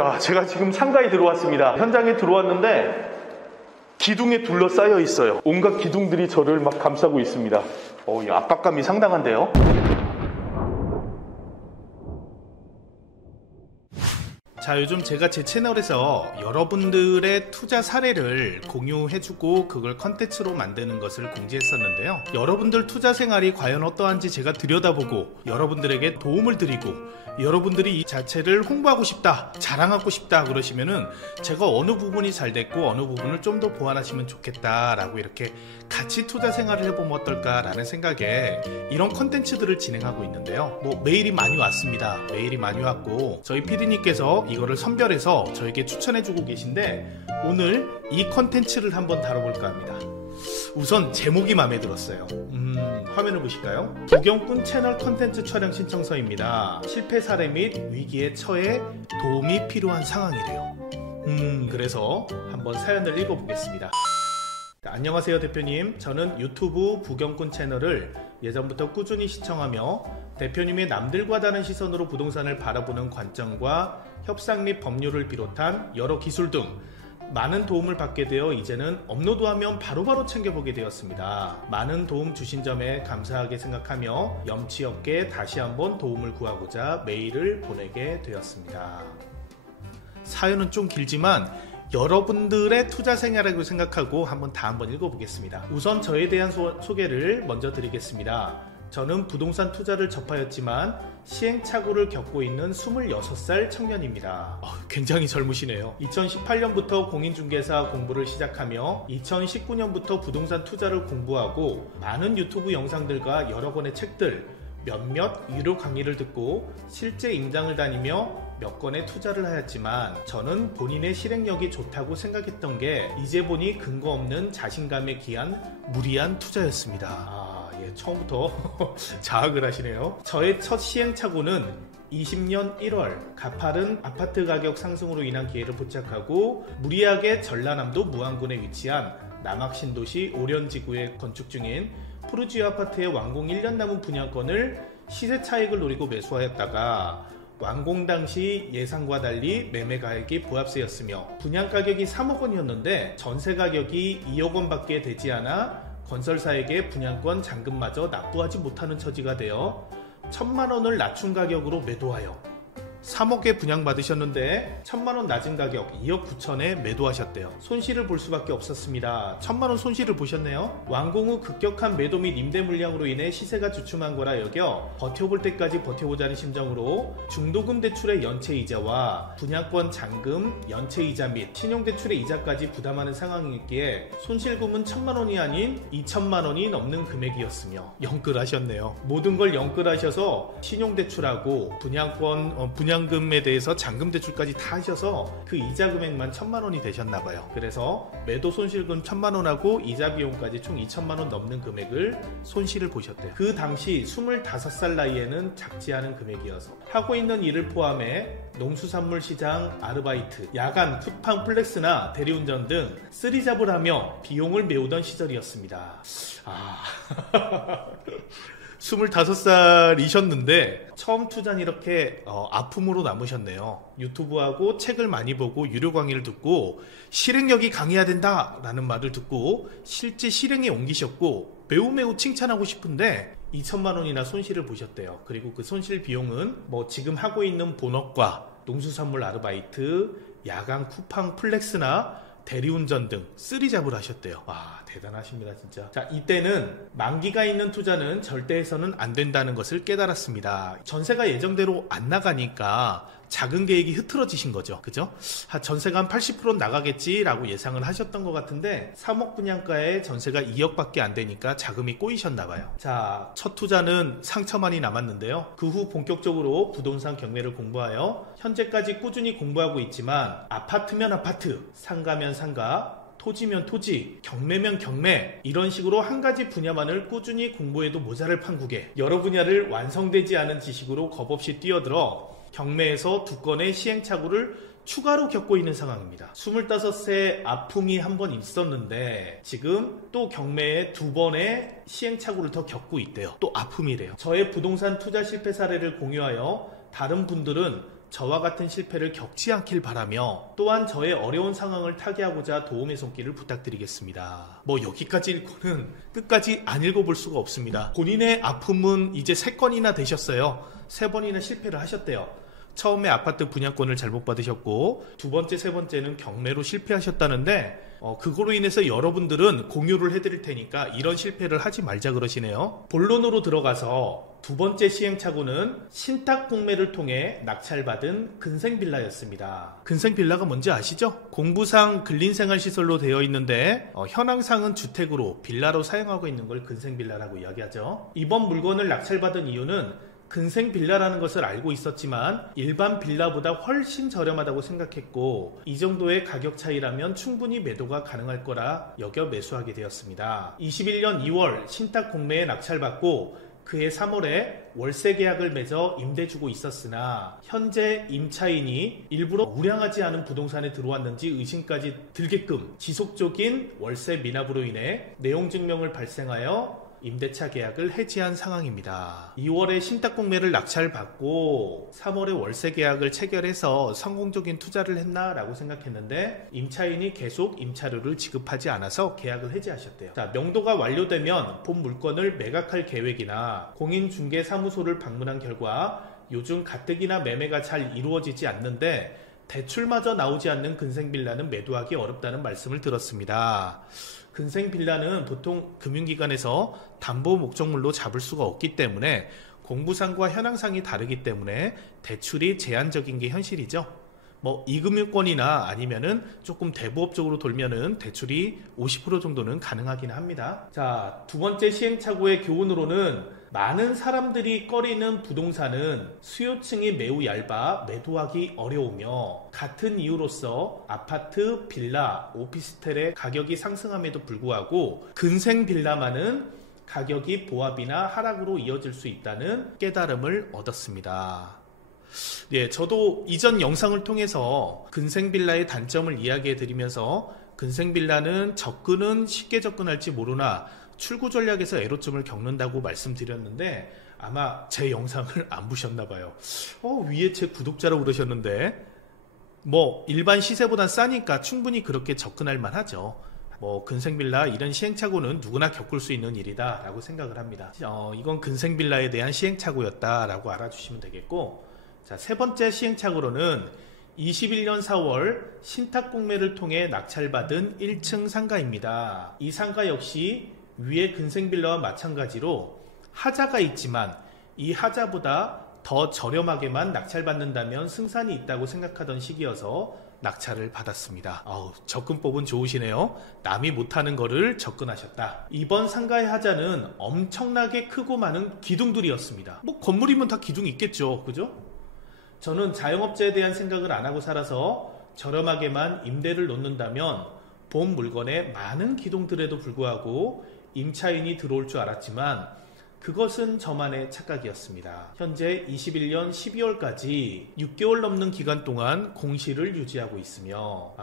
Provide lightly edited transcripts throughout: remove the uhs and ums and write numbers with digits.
자, 제가 지금 상가에 들어왔습니다. 현장에 들어왔는데 기둥에 둘러싸여 있어요. 온갖 기둥들이 저를 막 감싸고 있습니다. 이 압박감이 상당한데요. 자, 요즘 제가 제 채널에서 여러분들의 투자 사례를 공유해주고 그걸 컨텐츠로 만드는 것을 공지했었는데요. 여러분들 투자 생활이 과연 어떠한지 제가 들여다보고 여러분들에게 도움을 드리고 여러분들이 이 자체를 홍보하고 싶다, 자랑하고 싶다 그러시면은 제가 어느 부분이 잘 됐고 어느 부분을 좀 더 보완하시면 좋겠다라고 이렇게 같이 투자 생활을 해보면 어떨까라는 생각에 이런 컨텐츠들을 진행하고 있는데요. 메일이 많이 왔습니다. 메일이 많이 왔고 저희 PD님께서 이거를 선별해서 저에게 추천해주고 계신데 오늘 이 컨텐츠를 한번 다뤄볼까 합니다. 우선 제목이 마음에 들었어요. 화면을 보실까요? 부경꾼 채널 컨텐츠 촬영 신청서입니다. 실패 사례 및 위기에 처해 도움이 필요한 상황이래요. 그래서 한번 사연을 읽어보겠습니다. 안녕하세요 대표님. 저는 유튜브 부경꾼 채널을 예전부터 꾸준히 시청하며 대표님의 남들과 다른 시선으로 부동산을 바라보는 관점과 협상 및 법률을 비롯한 여러 기술 등 많은 도움을 받게 되어 이제는 업로드하면 바로바로 챙겨보게 되었습니다. 많은 도움 주신 점에 감사하게 생각하며 염치 없게 다시 한번 도움을 구하고자 메일을 보내게 되었습니다. 사연은 좀 길지만 여러분들의 투자 생활이라고 생각하고 한번 읽어보겠습니다. 우선 저에 대한 소개를 먼저 드리겠습니다. 저는 부동산 투자를 접하였지만 시행착오를 겪고 있는 26살 청년입니다. 굉장히 젊으시네요. 2018년부터 공인중개사 공부를 시작하며 2019년부터 부동산 투자를 공부하고 많은 유튜브 영상들과 여러 권의 책들, 몇몇 유료 강의를 듣고 실제 임장을 다니며 몇 건의 투자를 하였지만 저는 본인의 실행력이 좋다고 생각했던 게 이제 보니 근거 없는 자신감에 기한 무리한 투자였습니다. 처음부터 자학을 하시네요. 저의 첫 시행착오는 20년 1월 가파른 아파트 가격 상승으로 인한 기회를 포착하고 무리하게 전라남도 무안군에 위치한 남학신도시 오련지구에 건축 중인 푸르지오 아파트의 완공 1년 남은 분양권을 시세 차익을 노리고 매수하였다가 완공 당시 예상과 달리 매매 가격이 보합세였으며 분양 가격이 3억 원이었는데 전세 가격이 2억 원밖에 되지 않아 건설사에게 분양권 잔금마저 납부하지 못하는 처지가 되어 1,000만 원을 낮춘 가격으로 매도하여 3억에 분양받으셨는데 1,000만 원 낮은 가격 2억 9천에 매도하셨대요. 손실을 볼 수밖에 없었습니다. 1,000만 원 손실을 보셨네요. 완공 후 급격한 매도 및 임대 물량으로 인해 시세가 주춤한 거라 여겨 버텨볼 때까지 버텨보자는 심정으로 중도금 대출의 연체이자와 분양권 잔금, 연체이자 및 신용대출의 이자까지 부담하는 상황이기에 손실금은 1,000만 원이 아닌 2천만 원이 넘는 금액이었으며 영끌하셨네요. 모든 걸 영끌하셔서 신용대출하고 분양금에 대해서 잔금 대출까지 다 하셔서 그 이자 금액만 1,000만 원이 되셨나봐요. 그래서 매도 손실금 1,000만 원하고 이자 비용까지 총 2천만 원 넘는 금액을 손실을 보셨대요. 그 당시 25살 나이에는 작지 않은 금액이어서 하고 있는 일을 포함해 농수산물 시장 아르바이트, 야간 쿠팡 플렉스나 대리운전 등 쓰리잡을 하며 비용을 메우던 시절이었습니다. 25살이셨는데 처음 투자는 이렇게 아픔으로 남으셨네요. 유튜브하고 책을 많이 보고 유료 강의를 듣고 실행력이 강해야 된다라는 말을 듣고 실제 실행에 옮기셨고 매우 칭찬하고 싶은데 2천만 원이나 손실을 보셨대요. 그리고 그 손실 비용은 지금 하고 있는 본업과 농수산물 아르바이트, 야간 쿠팡 플렉스나 대리운전 등 쓰리잡을 하셨대요. 와, 대단하십니다 진짜. 자, 이때는 만기가 있는 투자는 절대 해서는 안 된다는 것을 깨달았습니다. 전세가 예정대로 안 나가니까 작은 계획이 흐트러지신 거죠. 그죠? 전세가 한 80% 나가겠지라고 예상을 하셨던 것 같은데 3억 분양가에 전세가 2억밖에 안 되니까 자금이 꼬이셨나 봐요. 자, 첫 투자는 상처만이 남았는데요. 그 후 본격적으로 부동산 경매를 공부하여 현재까지 꾸준히 공부하고 있지만 아파트면 아파트, 상가면 상가, 토지면 토지, 경매면 경매 이런 식으로 한 가지 분야만을 꾸준히 공부해도 모자랄 판국에 여러 분야를 완성되지 않은 지식으로 겁없이 뛰어들어 경매에서 2건의 시행착오를 추가로 겪고 있는 상황입니다. 25세 아픔이 한 번 있었는데 지금 또 경매에 2번의 시행착오를 더 겪고 있대요. 또 아픔이래요. 저의 부동산 투자 실패 사례를 공유하여 다른 분들은 저와 같은 실패를 겪지 않길 바라며 또한 저의 어려운 상황을 타개하고자 도움의 손길을 부탁드리겠습니다. 뭐 여기까지 읽고는 끝까지 안 읽어볼 수가 없습니다. 본인의 아픔은 이제 3건이나 되셨어요. 3번이나 실패를 하셨대요. 처음에 아파트 분양권을 잘못 받으셨고, 두 번째, 세 번째는 경매로 실패하셨다는데 그거로 인해서 여러분들은 공유를 해드릴 테니까 이런 실패를 하지 말자 그러시네요. 본론으로 들어가서 두 번째 시행착오는 신탁공매를 통해 낙찰받은 근생빌라였습니다. 근생빌라가 뭔지 아시죠? 공부상 근린생활시설로 되어 있는데 현황상은 주택으로 빌라로 사용하고 있는 걸 근생빌라라고 이야기하죠. 이번 물건을 낙찰받은 이유는 근생 빌라라는 것을 알고 있었지만 일반 빌라보다 훨씬 저렴하다고 생각했고 이 정도의 가격 차이라면 충분히 매도가 가능할 거라 여겨 매수하게 되었습니다. 21년 2월 신탁 공매에 낙찰받고 그해 3월에 월세 계약을 맺어 임대 주고 있었으나 현재 임차인이 일부러 우량하지 않은 부동산에 들어왔는지 의심까지 들게끔 지속적인 월세 미납으로 인해 내용 증명을 발생하여 임대차 계약을 해지한 상황입니다. 2월에 신탁공매를 낙찰받고 3월에 월세 계약을 체결해서 성공적인 투자를 했나라고 생각했는데 임차인이 계속 임차료를 지급하지 않아서 계약을 해지하셨대요. 자, 명도가 완료되면 본 물건을 매각할 계획이나 공인중개사무소를 방문한 결과 요즘 가뜩이나 매매가 잘 이루어지지 않는데 대출마저 나오지 않는 근생빌라는 매도하기 어렵다는 말씀을 들었습니다. 근생빌라는 보통 금융기관에서 담보 목적물로 잡을 수가 없기 때문에 공부상과 현황상이 다르기 때문에 대출이 제한적인 게 현실이죠. 뭐 이금융권이나 아니면은 조금 대부업적으로 돌면은 대출이 50% 정도는 가능하긴 합니다. 자, 두 번째 시행착오의 교훈으로는 많은 사람들이 꺼리는 부동산은 수요층이 매우 얇아 매도하기 어려우며 같은 이유로서 아파트, 빌라, 오피스텔의 가격이 상승함에도 불구하고 근생 빌라만은 가격이 보합이나 하락으로 이어질 수 있다는 깨달음을 얻었습니다. 네, 저도 이전 영상을 통해서 근생빌라의 단점을 이야기해 드리면서 근생빌라는 접근은 쉽게 접근할지 모르나 출구 전략에서 애로점을 겪는다고 말씀드렸는데 아마 제 영상을 안 보셨나봐요. 위에 제 구독자라고 그러셨는데 뭐 일반 시세보단 싸니까 충분히 그렇게 접근할 만하죠. 뭐 근생빌라 이런 시행착오는 누구나 겪을 수 있는 일이다 라고 생각을 합니다. 이건 근생빌라에 대한 시행착오였다 라고 알아주시면 되겠고, 자, 세 번째 시행착오로는 21년 4월 신탁공매를 통해 낙찰받은 1층 상가입니다. 이 상가 역시 위의 근생빌라와 마찬가지로 하자가 있지만 이 하자보다 더 저렴하게만 낙찰받는다면 승산이 있다고 생각하던 시기여서 낙찰을 받았습니다. 접근법은 좋으시네요. 남이 못하는 거를 접근하셨다. 이번 상가의 하자는 엄청나게 크고 많은 기둥들이었습니다. 뭐 건물이면 다 기둥이 있겠죠, 그죠? 저는 자영업자에 대한 생각을 안 하고 살아서 저렴하게만 임대를 놓는다면 본 물건에 많은 기둥들에도 불구하고 임차인이 들어올 줄 알았지만 그것은 저만의 착각이었습니다. 현재 21년 12월까지 6개월 넘는 기간 동안 공시를 유지하고 있으며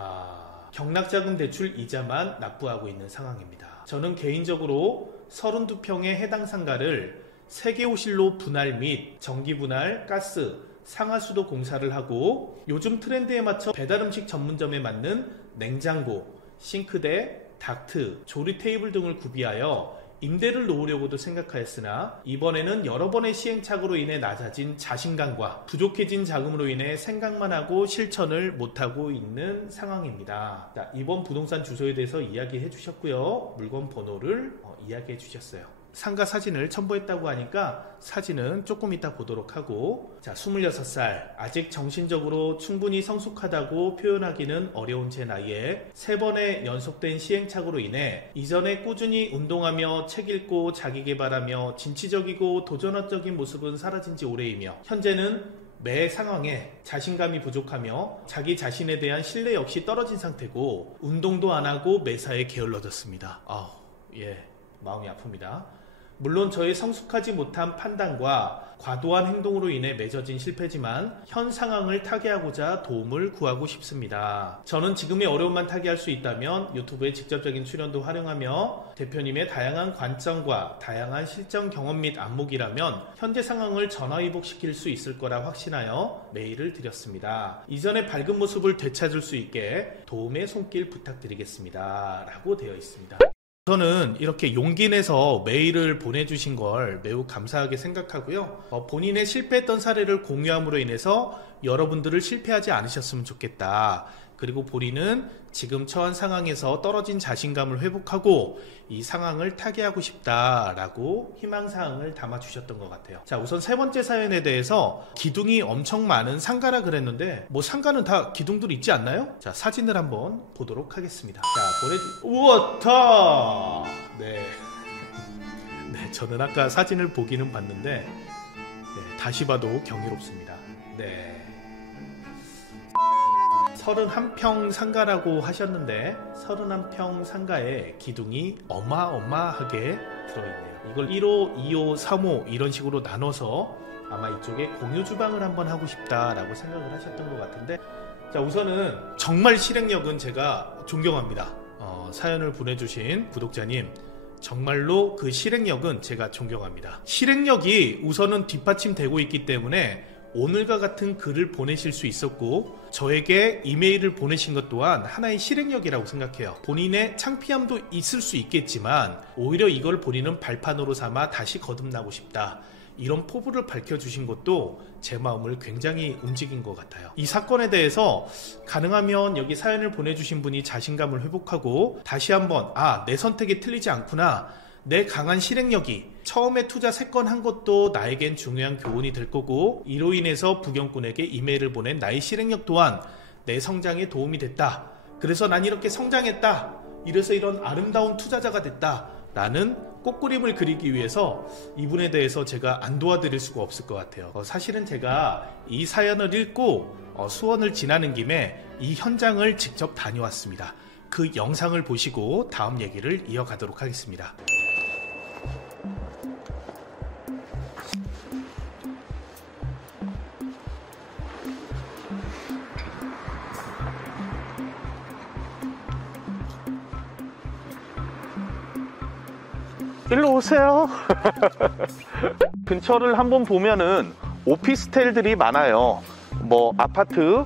경락자금 대출 이자만 납부하고 있는 상황입니다. 저는 개인적으로 32평의 해당 상가를 세계호실로 분할 및 전기분할, 가스, 상하수도 공사를 하고 요즘 트렌드에 맞춰 배달음식 전문점에 맞는 냉장고, 싱크대, 닥트, 조리 테이블 등을 구비하여 임대를 놓으려고도 생각하였으나 이번에는 여러 번의 시행착오로 인해 낮아진 자신감과 부족해진 자금으로 인해 생각만 하고 실천을 못하고 있는 상황입니다. 자, 이번 부동산 주소에 대해서 이야기해 주셨고요. 물건 번호를 이야기해 주셨어요. 상가 사진을 첨부했다고 하니까 사진은 조금 이따 보도록 하고, 자, 26살 아직 정신적으로 충분히 성숙하다고 표현하기는 어려운 제 나이에 3번의 연속된 시행착오로 인해 이전에 꾸준히 운동하며 책 읽고 자기 개발하며 진취적이고 도전적인 모습은 사라진 지 오래이며 현재는 매 상황에 자신감이 부족하며 자기 자신에 대한 신뢰 역시 떨어진 상태고 운동도 안 하고 매사에 게을러졌습니다. 마음이 아픕니다. 물론 저의 성숙하지 못한 판단과 과도한 행동으로 인해 맺어진 실패지만 현 상황을 타개하고자 도움을 구하고 싶습니다. 저는 지금의 어려움만 타개할 수 있다면 유튜브의 직접적인 출연도 활용하며 대표님의 다양한 관점과 다양한 실전 경험 및 안목이라면 현재 상황을 전화위복시킬 수 있을 거라 확신하여 메일을 드렸습니다. 이전의 밝은 모습을 되찾을 수 있게 도움의 손길 부탁드리겠습니다. 라고 되어 있습니다. 저는 이렇게 용기 내서 메일을 보내주신 걸 매우 감사하게 생각하고요. 본인의 실패했던 사례를 공유함으로 인해서 여러분들을 실패하지 않으셨으면 좋겠다. 그리고 본인은 지금 처한 상황에서 떨어진 자신감을 회복하고 이 상황을 타개하고 싶다라고 희망사항을 담아주셨던 것 같아요. 자, 우선 세 번째 사연에 대해서 기둥이 엄청 많은 상가라 그랬는데 뭐 상가는 다 기둥들 있지 않나요? 자, 사진을 한번 보도록 하겠습니다. 자, 우와타! 네. 네, 저는 아까 사진을 보기는 봤는데 네, 다시 봐도 경이롭습니다. 네. 31평 상가라고 하셨는데 31평 상가에 기둥이 어마어마하게 들어있네요. 이걸 1호, 2호, 3호 이런 식으로 나눠서 아마 이쪽에 공유 주방을 한번 하고 싶다라고 생각을 하셨던 것 같은데, 자, 우선은 정말 실행력은 제가 존경합니다. 사연을 보내주신 구독자님, 정말로 그 실행력은 제가 존경합니다. 실행력이 우선은 뒷받침되고 있기 때문에 오늘과 같은 글을 보내실 수 있었고 저에게 이메일을 보내신 것 또한 하나의 실행력이라고 생각해요. 본인의 창피함도 있을 수 있겠지만 오히려 이걸 본인은 발판으로 삼아 다시 거듭나고 싶다, 이런 포부를 밝혀주신 것도 제 마음을 굉장히 움직인 것 같아요. 이 사건에 대해서 가능하면 여기 사연을 보내주신 분이 자신감을 회복하고 다시 한번 내 선택이 틀리지 않구나, 내 강한 실행력이 처음에 투자 3건 한 것도 나에겐 중요한 교훈이 될 거고 이로 인해서 부경꾼에게 이메일을 보낸 나의 실행력 또한 내 성장에 도움이 됐다. 그래서 난 이렇게 성장했다. 이래서 이런 아름다운 투자자가 됐다. 라는 꽃그림을 그리기 위해서 이분에 대해서 제가 안 도와드릴 수가 없을 것 같아요. 사실은 제가 이 사연을 읽고 수원을 지나는 김에 이 현장을 직접 다녀왔습니다. 그 영상을 보시고 다음 얘기를 이어가도록 하겠습니다. 일로 오세요. 근처를 한번 보면은 오피스텔들이 많아요. 뭐 아파트,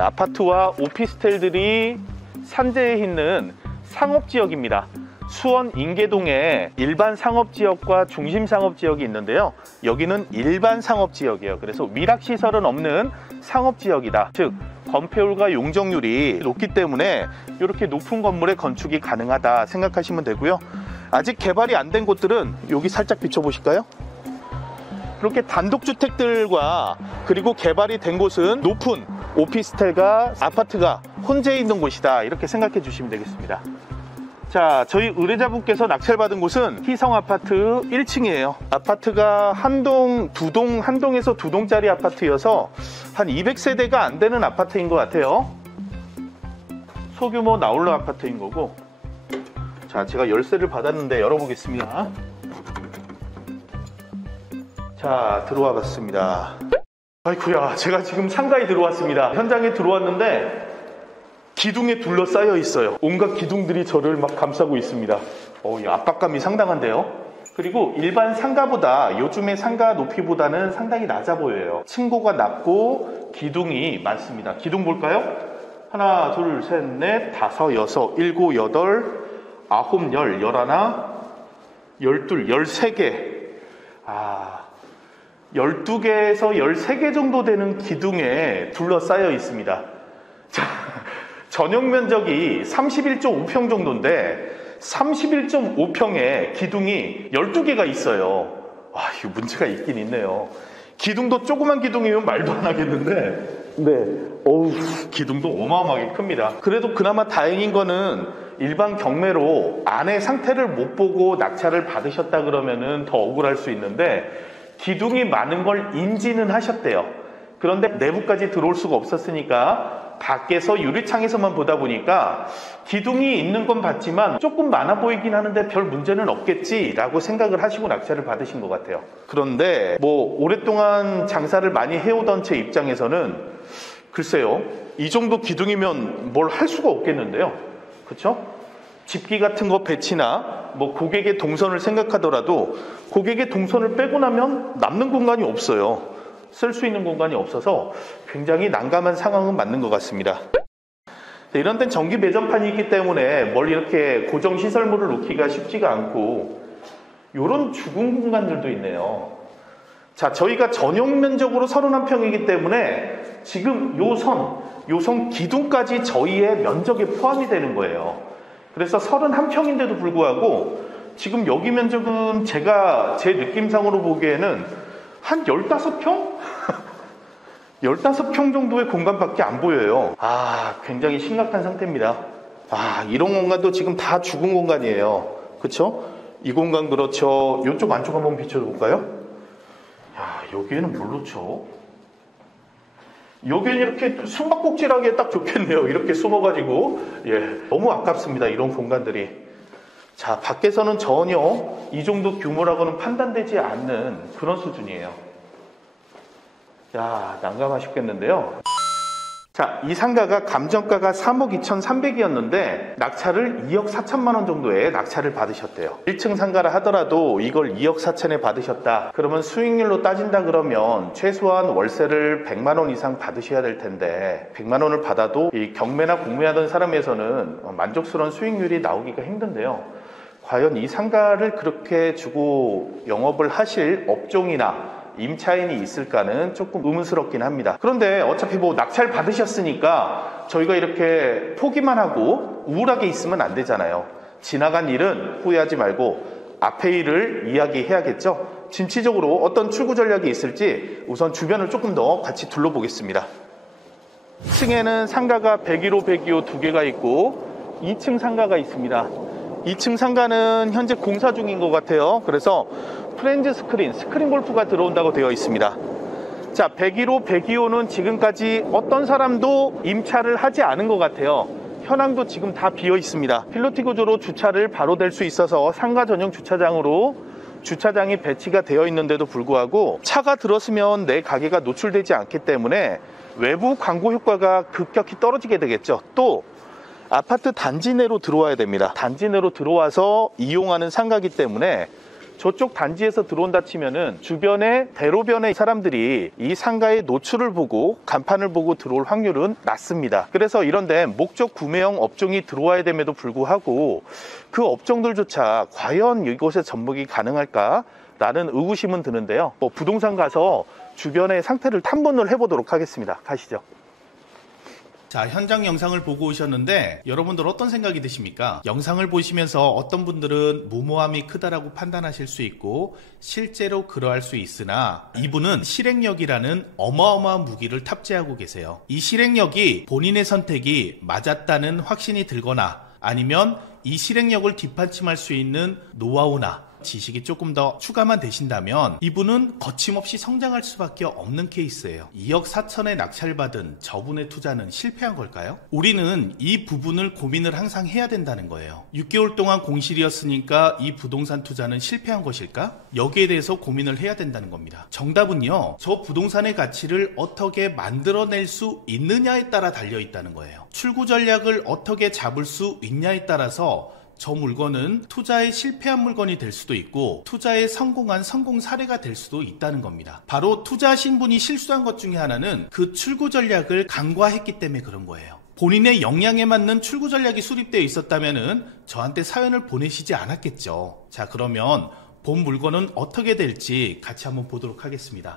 아파트와 오피스텔들이 산재해 있는 상업지역입니다. 수원 인계동에 일반 상업지역과 중심 상업지역이 있는데요. 여기는 일반 상업지역이에요. 그래서 위락시설은 없는 상업지역이다. 즉 건폐율과 용적률이 높기 때문에 이렇게 높은 건물의 건축이 가능하다 생각하시면 되고요. 아직 개발이 안 된 곳들은 여기 살짝 비춰보실까요? 그렇게 단독주택들과 그리고 개발이 된 곳은 높은 오피스텔과 아파트가 혼재해 있는 곳이다, 이렇게 생각해 주시면 되겠습니다. 자, 저희 의뢰자분께서 낙찰 받은 곳은 희성아파트 1층이에요. 아파트가 한 동에서 2동짜리 아파트여서 한 200세대가 안 되는 아파트인 것 같아요. 소규모 나홀로 아파트인 거고. 자, 제가 열쇠를 받았는데 열어보겠습니다. 자, 들어와 봤습니다. 아이쿠야, 제가 지금 상가에 들어왔습니다. 현장에 들어왔는데 기둥에 둘러싸여 있어요. 온갖 기둥들이 저를 막 감싸고 있습니다. 이 압박감이 상당한데요. 그리고 일반 상가보다, 요즘의 상가 높이보다는 상당히 낮아 보여요. 층고가 낮고 기둥이 많습니다. 기둥 볼까요? 하나, 둘, 셋, 넷, 다섯, 여섯, 일곱, 여덟, 아홉, 열, 열하나, 열둘, 13개. 12개에서 13개 정도 되는 기둥에 둘러싸여 있습니다. 자, 전용 면적이 31.5평 정도인데 31.5평에 기둥이 12개가 있어요. 이거 문제가 있긴 있네요. 기둥도 조그만 기둥이면 말도 안 하겠는데, 기둥도 어마어마하게 큽니다. 그래도 그나마 다행인 거는 일반 경매로 안의 상태를 못 보고 낙찰을 받으셨다 그러면은 더 억울할 수 있는데 기둥이 많은 걸 인지는 하셨대요. 그런데 내부까지 들어올 수가 없었으니까 밖에서 유리창에서만 보다 보니까 기둥이 있는 건 봤지만 조금 많아 보이긴 하는데 별 문제는 없겠지라고 생각을 하시고 낙찰을 받으신 것 같아요. 그런데 뭐 오랫동안 장사를 많이 해오던 제 입장에서는 글쎄요, 이 정도 기둥이면 뭘 할 수가 없겠는데요. 그렇죠? 집기 같은 거 배치나 뭐 고객의 동선을 생각하더라도 고객의 동선을 빼고 나면 남는 공간이 없어요. 쓸 수 있는 공간이 없어서 굉장히 난감한 상황은 맞는 것 같습니다. 이런 데는 전기 배전판이 있기 때문에 뭘 이렇게 고정 시설물을 놓기가 쉽지가 않고 이런 죽은 공간들도 있네요. 자, 저희가 전용 면적으로 31평이기 때문에 지금 요 선 기둥까지 저희의 면적에 포함이 되는 거예요. 그래서 31평인데도 불구하고 지금 여기 면적은 제가 제 느낌상으로 보기에는 한 15평? 15평 정도의 공간밖에 안 보여요. 굉장히 심각한 상태입니다. 이런 공간도 지금 다 죽은 공간이에요. 그쵸? 이 공간 그렇죠. 이쪽 안쪽 한번 비춰볼까요? 여기에는 뭘 놓죠? 여기는 이렇게 숨바꼭질하기에 딱 좋겠네요. 이렇게 숨어가지고. 너무 아깝습니다. 이런 공간들이. 자, 밖에서는 전혀 이 정도 규모라고는 판단되지 않는 그런 수준이에요. 난감하셨겠는데요. 자, 이 상가가 감정가가 3억 2,300이었는데 낙찰을 2억 4천만 원 정도에 낙찰을 받으셨대요. 1층 상가라 하더라도 이걸 2억 4천에 받으셨다. 그러면 수익률로 따진다 그러면 최소한 월세를 100만 원 이상 받으셔야 될 텐데 100만 원을 받아도 이 경매나 공매하던 사람에서는 만족스러운 수익률이 나오기가 힘든데요. 과연 이 상가를 그렇게 주고 영업을 하실 업종이나 임차인이 있을까는 조금 의문스럽긴 합니다. 그런데 어차피 뭐 낙찰 받으셨으니까 저희가 이렇게 포기만 하고 우울하게 있으면 안 되잖아요. 지나간 일은 후회하지 말고 앞의 일을 이야기해야겠죠. 진취적으로 어떤 출구 전략이 있을지 우선 주변을 조금 더 같이 둘러보겠습니다. 1층에는 상가가 101호, 102호 두 개가 있고 2층 상가가 있습니다. 2층 상가는 현재 공사 중인 것 같아요. 그래서 프렌즈 스크린 골프가 들어온다고 되어 있습니다. 자, 101호, 102호는 지금까지 어떤 사람도 임차를 하지 않은 것 같아요. 현황도 지금 다 비어 있습니다. 필로티 구조로 주차를 바로 될 수 있어서 상가 전용 주차장으로 주차장이 배치가 되어 있는데도 불구하고 차가 들어서면 내 가게가 노출되지 않기 때문에 외부 광고 효과가 급격히 떨어지게 되겠죠. 또 아파트 단지 내로 들어와야 됩니다. 단지 내로 들어와서 이용하는 상가이기 때문에 저쪽 단지에서 들어온다 치면은 주변에 대로변의 사람들이 이 상가의 노출을 보고 간판을 보고 들어올 확률은 낮습니다. 그래서 이런데 목적 구매형 업종이 들어와야 됨에도 불구하고 그 업종들조차 과연 이곳에 접목이 가능할까? 라는 의구심은 드는데요. 부동산 가서 주변의 상태를 탐문을 해보도록 하겠습니다. 가시죠. 자, 현장 영상을 보고 오셨는데 여러분들 어떤 생각이 드십니까? 영상을 보시면서 어떤 분들은 무모함이 크다라고 판단하실 수 있고 실제로 그러할 수 있으나 이분은 실행력이라는 어마어마한 무기를 탑재하고 계세요. 이 실행력이 본인의 선택이 맞았다는 확신이 들거나 아니면 이 실행력을 뒷받침할 수 있는 노하우나 지식이 조금 더 추가만 되신다면 이분은 거침없이 성장할 수밖에 없는 케이스예요. 2억 4천에 낙찰받은 저분의 투자는 실패한 걸까요? 우리는 이 부분을 고민을 항상 해야 된다는 거예요. 6개월 동안 공실이었으니까 이 부동산 투자는 실패한 것일까? 여기에 대해서 고민을 해야 된다는 겁니다. 정답은요, 저 부동산의 가치를 어떻게 만들어낼 수 있느냐에 따라 달려있다는 거예요. 출구 전략을 어떻게 잡을 수 있냐에 따라서 저 물건은 투자에 실패한 물건이 될 수도 있고 투자에 성공한 성공 사례가 될 수도 있다는 겁니다. 바로 투자하신 분이 실수한 것 중에 하나는 그 출구 전략을 간과했기 때문에 그런 거예요. 본인의 역량에 맞는 출구 전략이 수립되어 있었다면 저한테 사연을 보내시지 않았겠죠. 자, 그러면 본 물건은 어떻게 될지 같이 한번 보도록 하겠습니다.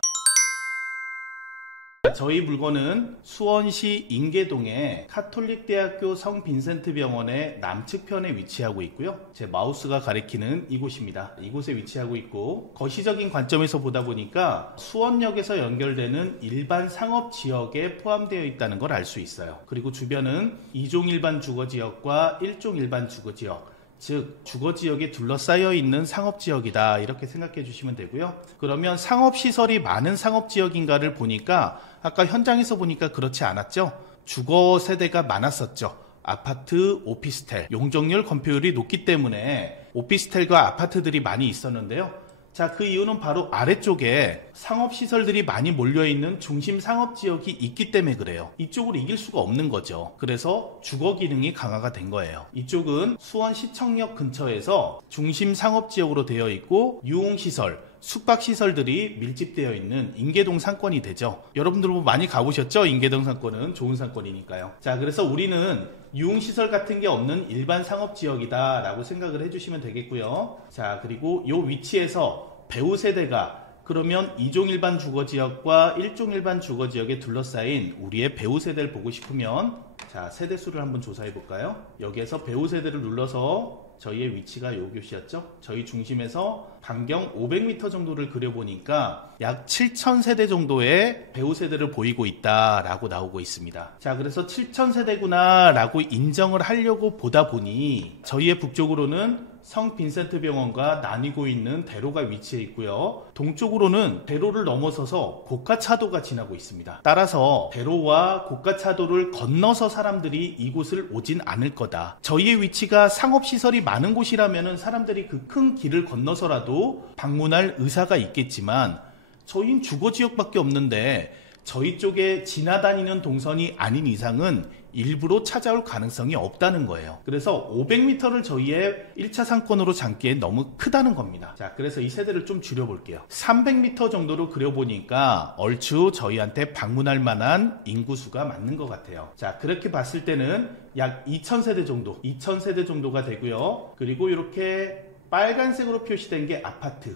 저희 물건은 수원시 인계동의 카톨릭대학교 성빈센트 병원의 남측편에 위치하고 있고요. 제 마우스가 가리키는 이곳입니다. 이곳에 위치하고 있고 거시적인 관점에서 보다 보니까 수원역에서 연결되는 일반 상업지역에 포함되어 있다는 걸 알 수 있어요. 그리고 주변은 2종 일반 주거지역과 1종 일반 주거지역, 즉 주거지역에 둘러싸여 있는 상업지역이다, 이렇게 생각해 주시면 되고요. 그러면 상업시설이 많은 상업지역인가를 보니까 아까 현장에서 보니까 그렇지 않았죠. 주거 세대가 많았었죠. 아파트, 오피스텔, 용적률 건폐율이 높기 때문에 오피스텔과 아파트들이 많이 있었는데요. 자, 그 이유는 바로 아래쪽에 상업시설들이 많이 몰려있는 중심 상업지역이 있기 때문에 그래요. 이쪽으로 이길 수가 없는 거죠. 그래서 주거 기능이 강화가 된 거예요. 이쪽은 수원시청역 근처에서 중심 상업지역으로 되어 있고 유흥시설, 숙박시설들이 밀집되어 있는 인계동 상권이 되죠. 여러분들 뭐 많이 가보셨죠? 인계동 상권은 좋은 상권이니까요. 자, 그래서 우리는 유흥시설 같은 게 없는 일반 상업지역이다 라고 생각을 해주시면 되겠고요. 자, 그리고 이 위치에서 배우 세대가 그러면 2종 일반 주거지역과 1종 일반 주거지역에 둘러싸인 우리의 배우 세대를 보고 싶으면 자, 세대수를 한번 조사해 볼까요? 여기에서 배우 세대를 눌러서 저희의 위치가 요 교시였죠. 저희 중심에서 반경 500m 정도를 그려보니까 약 7,000세대 정도의 배우 세대를 보이고 있다라고 나오고 있습니다. 자, 그래서 7,000세대구나 라고 인정을 하려고 보다 보니 저희의 북쪽으로는 성 빈센트 병원과 나뉘고 있는 대로가 위치해 있고요. 동쪽으로는 대로를 넘어서서 고가차도가 지나고 있습니다. 따라서 대로와 고가차도를 건너서 사람들이 이곳을 오진 않을 거다. 저희의 위치가 상업시설이 많은 곳이라면 사람들이 그 큰 길을 건너서라도 방문할 의사가 있겠지만 저희는 주거지역밖에 없는데 저희 쪽에 지나다니는 동선이 아닌 이상은 일부러 찾아올 가능성이 없다는 거예요. 그래서 500m를 저희의 1차 상권으로 잡기에 너무 크다는 겁니다. 자, 그래서 이 세대를 좀 줄여볼게요. 300m 정도로 그려보니까 얼추 저희한테 방문할 만한 인구수가 맞는 것 같아요. 자, 그렇게 봤을 때는 약 2000세대 정도, 2000세대 정도가 되고요. 그리고 이렇게 빨간색으로 표시된 게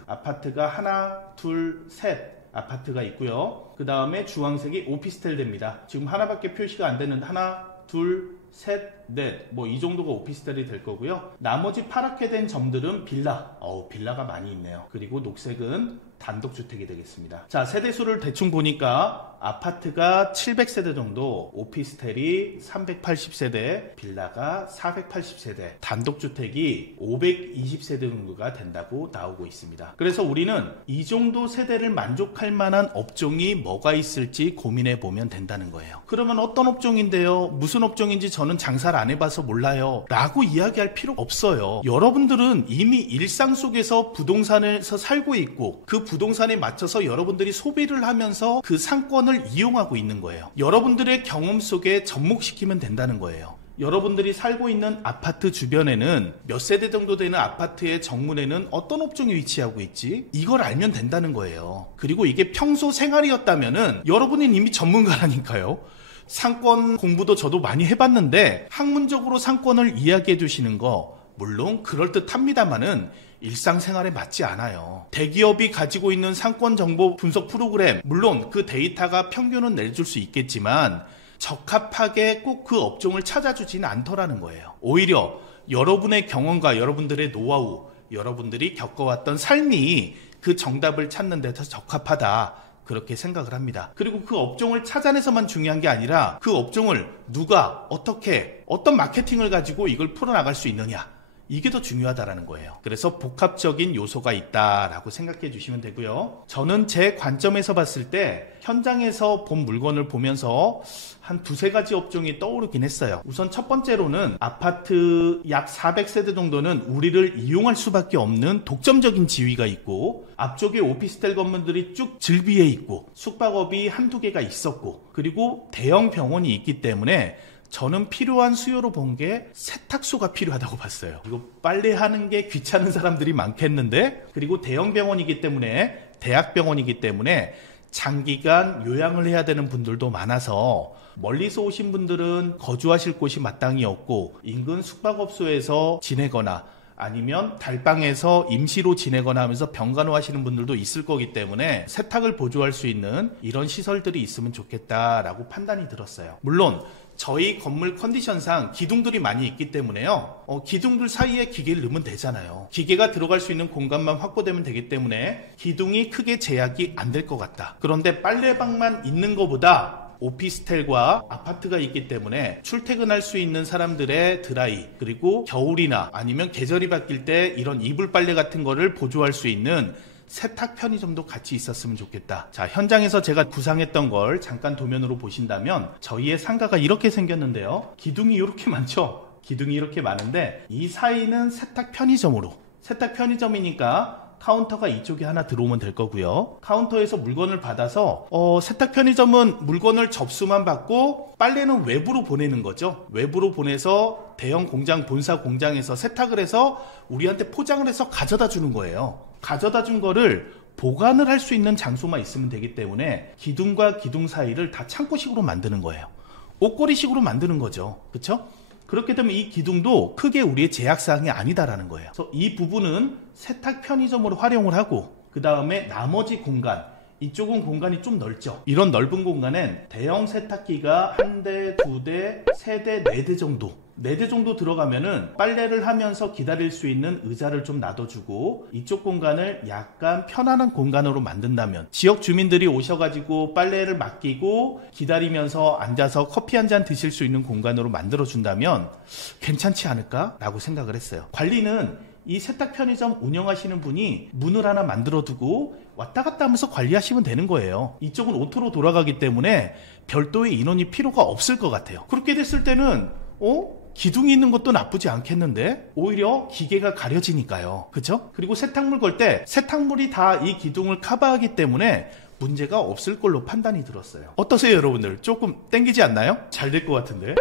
아파트가 하나, 둘, 셋 아파트가 있고요. 그 다음에 주황색이 오피스텔 됩니다. 지금 하나밖에 표시가 안 되는데 하나, 둘, 셋, 넷, 뭐 이 정도가 오피스텔이 될 거고요. 나머지 파랗게 된 점들은 빌라. 빌라가 많이 있네요. 그리고 녹색은 단독주택이 되겠습니다. 자, 세대수를 대충 보니까 아파트가 700세대 정도, 오피스텔이 380세대, 빌라가 480세대, 단독주택이 520세대 정도가 된다고 나오고 있습니다. 그래서 우리는 이 정도 세대를 만족할 만한 업종이 뭐가 있을지 고민해 보면 된다는 거예요. 그러면 어떤 업종인데요? 무슨 업종인지 저는 장사를 안 해봐서 몰라요 라고 이야기할 필요 없어요. 여러분들은 이미 일상 속에서 부동산에서 살고 있고 그 부동산에 맞춰서 여러분들이 소비를 하면서 그 상권을 이용하고 있는 거예요. 여러분들의 경험 속에 접목시키면 된다는 거예요. 여러분들이 살고 있는 아파트 주변에는 몇 세대 정도 되는 아파트의 정문에는 어떤 업종이 위치하고 있지? 이걸 알면 된다는 거예요. 그리고 이게 평소 생활이었다면은 여러분은 이미 전문가라니까요. 상권 공부도 저도 많이 해봤는데 학문적으로 상권을 이야기해 주시는 거 물론 그럴듯합니다만은 일상생활에 맞지 않아요. 대기업이 가지고 있는 상권 정보 분석 프로그램 물론 그 데이터가 평균은 내줄 수 있겠지만 적합하게 꼭 그 업종을 찾아주지는 않더라는 거예요. 오히려 여러분의 경험과 여러분들의 노하우, 여러분들이 겪어왔던 삶이 그 정답을 찾는 데 더 적합하다. 그렇게 생각을 합니다. 그리고 그 업종을 찾아내서만 중요한 게 아니라 그 업종을 누가 어떻게 어떤 마케팅을 가지고 이걸 풀어나갈 수 있느냐 이게 더 중요하다라는 거예요. 그래서 복합적인 요소가 있다라고 생각해 주시면 되고요. 저는 제 관점에서 봤을 때 현장에서 본 물건을 보면서 한 두세 가지 업종이 떠오르긴 했어요. 우선 첫 번째로는 아파트 약 400세대 정도는 우리를 이용할 수밖에 없는 독점적인 지위가 있고 앞쪽에 오피스텔 건물들이 쭉 즐비해 있고 숙박업이 한두 개가 있었고 그리고 대형 병원이 있기 때문에 저는 필요한 수요로 본 게 세탁소가 필요하다고 봤어요. 이거 빨래하는 게 귀찮은 사람들이 많겠는데 그리고 대형 병원이기 때문에 대학병원이기 때문에 장기간 요양을 해야 되는 분들도 많아서 멀리서 오신 분들은 거주하실 곳이 마땅히 없고 인근 숙박업소에서 지내거나 아니면 달방에서 임시로 지내거나 하면서 병간호 하시는 분들도 있을 거기 때문에 세탁을 보조할 수 있는 이런 시설들이 있으면 좋겠다라고 판단이 들었어요. 물론 저희 건물 컨디션상 기둥들이 많이 있기 때문에요. 기둥들 사이에 기계를 넣으면 되잖아요. 기계가 들어갈 수 있는 공간만 확보되면 되기 때문에 기둥이 크게 제약이 안 될 것 같다. 그런데 빨래방만 있는 것보다 오피스텔과 아파트가 있기 때문에 출퇴근할 수 있는 사람들의 드라이 그리고 겨울이나 아니면 계절이 바뀔 때 이런 이불 빨래 같은 거를 보조할 수 있는 세탁 편의점도 같이 있었으면 좋겠다. 자, 현장에서 제가 구상했던 걸 잠깐 도면으로 보신다면 저희의 상가가 이렇게 생겼는데요. 기둥이 이렇게 많죠? 기둥이 이렇게 많은데 이 사이는 세탁 편의점으로, 세탁 편의점이니까 카운터가 이쪽에 하나 들어오면 될 거고요. 카운터에서 물건을 받아서 세탁 편의점은 물건을 접수만 받고 빨래는 외부로 보내는 거죠. 외부로 보내서 대형 공장, 본사 공장에서 세탁을 해서 우리한테 포장을 해서 가져다 주는 거예요. 가져다 준 거를 보관을 할 수 있는 장소만 있으면 되기 때문에 기둥과 기둥 사이를 다 창고식으로 만드는 거예요. 옷걸이식으로 만드는 거죠. 그렇죠? 그렇게 되면 이 기둥도 크게 우리의 제약사항이 아니다라는 거예요. 그래서 이 부분은 세탁 편의점으로 활용을 하고 그 다음에 나머지 공간, 이쪽은 공간이 좀 넓죠. 이런 넓은 공간엔 대형 세탁기가 1대, 2대, 3대, 4대 정도 4대 정도 들어가면은 빨래를 하면서 기다릴 수 있는 의자를 좀 놔둬주고 이쪽 공간을 약간 편안한 공간으로 만든다면 지역 주민들이 오셔가지고 빨래를 맡기고 기다리면서 앉아서 커피 한 잔 드실 수 있는 공간으로 만들어준다면 괜찮지 않을까라고 생각을 했어요. 관리는 이 세탁 편의점 운영하시는 분이 문을 하나 만들어두고 왔다 갔다 하면서 관리하시면 되는 거예요. 이쪽은 오토로 돌아가기 때문에 별도의 인원이 필요가 없을 것 같아요. 그렇게 됐을 때는 기둥이 있는 것도 나쁘지 않겠는데 오히려 기계가 가려지니까요. 그렇죠? 그리고 세탁물 걸 때 세탁물이 다 이 기둥을 커버하기 때문에 문제가 없을 걸로 판단이 들었어요. 어떠세요, 여러분들? 조금 땡기지 않나요? 잘 될 것 같은데.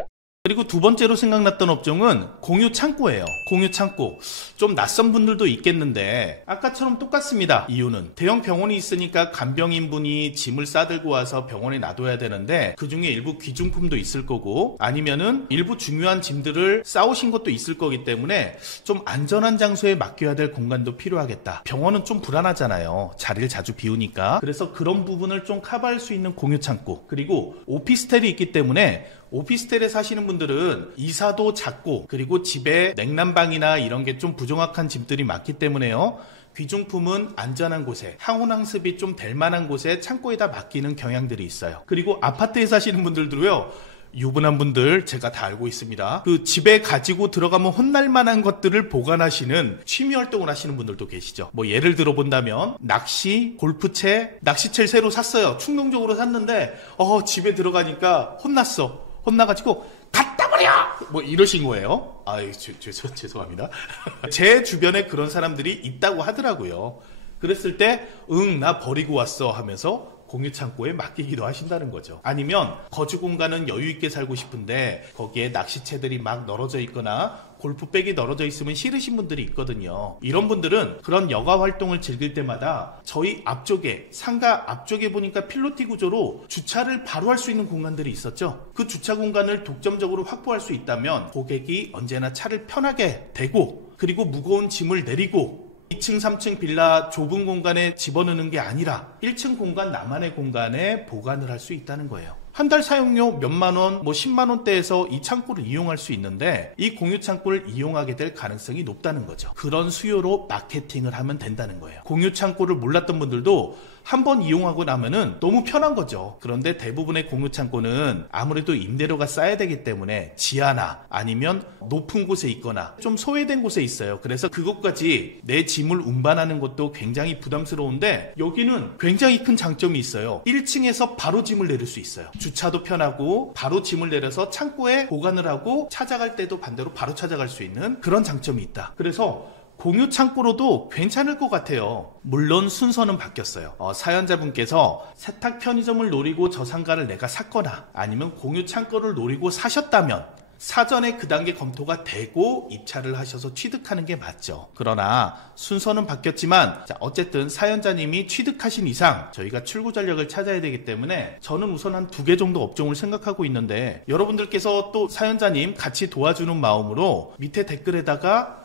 그리고 두 번째로 생각났던 업종은 공유 창고예요. 공유 창고. 좀 낯선 분들도 있겠는데 아까처럼 똑같습니다. 이유는 대형 병원이 있으니까 간병인분이 짐을 싸들고 와서 병원에 놔둬야 되는데 그중에 일부 귀중품도 있을 거고 아니면은 일부 중요한 짐들을 싸오신 것도 있을 거기 때문에 좀 안전한 장소에 맡겨야 될 공간도 필요하겠다. 병원은 좀 불안하잖아요. 자리를 자주 비우니까. 그래서 그런 부분을 좀 커버할 수 있는 공유 창고. 그리고 오피스텔이 있기 때문에 오피스텔에 사시는 분들은 이사도 작고 그리고 집에 냉난방이나 이런 게 좀 부정확한 집들이 많기 때문에요. 귀중품은 안전한 곳에 항온항습이 좀 될 만한 곳에 창고에다 맡기는 경향들이 있어요. 그리고 아파트에 사시는 분들도요. 유부남 분들 제가 다 알고 있습니다. 그 집에 가지고 들어가면 혼날 만한 것들을 보관하시는 취미 활동을 하시는 분들도 계시죠. 뭐 예를 들어 본다면 낚시, 골프채, 낚시채를 새로 샀어요. 충동적으로 샀는데 집에 들어가니까 혼나가지고 갖다 버려! 뭐 이러신 거예요. 아유, 죄송합니다. 제 주변에 그런 사람들이 있다고 하더라고요. 그랬을 때 나 버리고 왔어 하면서 공유창고에 맡기기도 하신다는 거죠. 아니면 거주 공간은 여유 있게 살고 싶은데 거기에 낚시채들이 막 널어져 있거나 골프백이 널어져 있으면 싫으신 분들이 있거든요. 이런 분들은 그런 여가 활동을 즐길 때마다 저희 앞쪽에 상가 앞쪽에 보니까 필로티 구조로 주차를 바로 할 수 있는 공간들이 있었죠. 그 주차 공간을 독점적으로 확보할 수 있다면 고객이 언제나 차를 편하게 대고 그리고 무거운 짐을 내리고 2층, 3층 빌라 좁은 공간에 집어넣는 게 아니라 1층 공간, 나만의 공간에 보관을 할 수 있다는 거예요. 한 달 사용료 몇만 원, 10만 원대에서 이 창고를 이용할 수 있는데 이 공유 창고를 이용하게 될 가능성이 높다는 거죠. 그런 수요로 마케팅을 하면 된다는 거예요. 공유 창고를 몰랐던 분들도 한번 이용하고 나면은 너무 편한 거죠. 그런데 대부분의 공유 창고는 아무래도 임대료가 쌓여야 되기 때문에 지하나 아니면 높은 곳에 있거나 좀 소외된 곳에 있어요. 그래서 그것까지 내 짐을 운반하는 것도 굉장히 부담스러운데 여기는 굉장히 큰 장점이 있어요. 1층에서 바로 짐을 내릴 수 있어요. 주차도 편하고 바로 짐을 내려서 창고에 보관을 하고 찾아갈 때도 반대로 바로 찾아갈 수 있는 그런 장점이 있다. 그래서 공유 창고로도 괜찮을 것 같아요. 물론 순서는 바뀌었어요. 사연자분께서 세탁 편의점을 노리고 저 상가를 내가 샀거나 아니면 공유 창고를 노리고 사셨다면 사전에 그 단계 검토가 되고 입찰을 하셔서 취득하는 게 맞죠. 그러나 순서는 바뀌었지만 어쨌든 사연자님이 취득하신 이상 저희가 출구 전략을 찾아야 되기 때문에 저는 우선 한 2개 정도 업종을 생각하고 있는데 여러분들께서 또 사연자님 같이 도와주는 마음으로 밑에 댓글에다가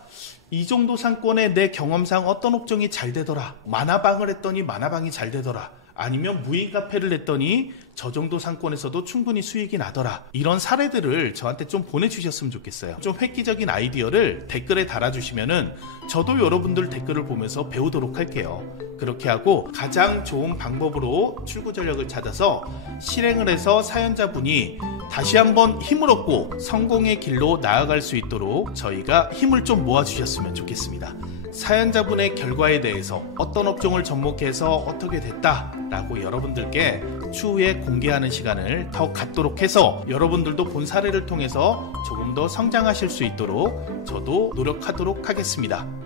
이 정도 상권에 내 경험상 어떤 업종이 잘 되더라. 만화방을 했더니 만화방이 잘 되더라. 아니면 무인 카페를 했더니 저 정도 상권에서도 충분히 수익이 나더라. 이런 사례들을 저한테 좀 보내주셨으면 좋겠어요. 좀 획기적인 아이디어를 댓글에 달아주시면은 저도 여러분들 댓글을 보면서 배우도록 할게요. 그렇게 하고 가장 좋은 방법으로 출구 전략을 찾아서 실행을 해서 사연자분이 다시 한번 힘을 얻고 성공의 길로 나아갈 수 있도록 저희가 힘을 좀 모아주셨으면 좋겠습니다. 사연자분의 결과에 대해서 어떤 업종을 접목해서 어떻게 됐다라고 여러분들께 추후에 공개하는 시간을 더 갖도록 해서 여러분들도 본 사례를 통해서 조금 더 성장하실 수 있도록 저도 노력하도록 하겠습니다.